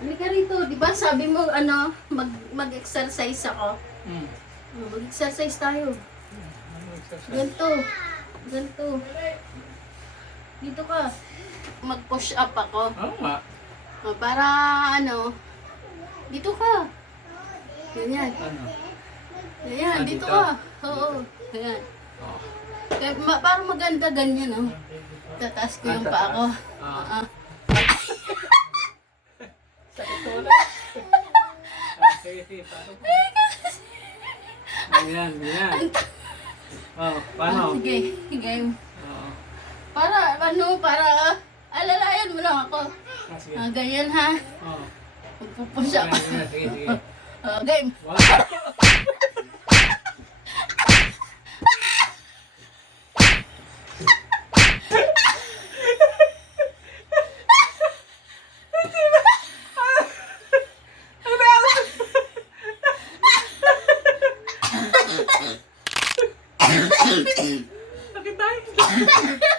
Halika rito, di ba sabi mo ano, mag-exercise ako? Mag-exercise tayo. Ganto. Ganto. Dito ka. Mag-push up ako. Oo nga. Para ano, dito ka. Ganyan. Ano? Ganyan, dito dito? ka. Oo. Ganyan. Oh. Kaya, parang maganda ganyan, oh. Tataas ko yung paa ko. Ah. Ah. Sakit ulit. Sige, sige. Pasok mo. Ganyan, ganyan. Oh, paano? Sige, sige. Oo. Para, ano, para, alalayan mo lang ako. Sige. Ganyan ha. Oo. Magpupush up. Ganyan, sige, sige. Game. Wow. Sakit tayo.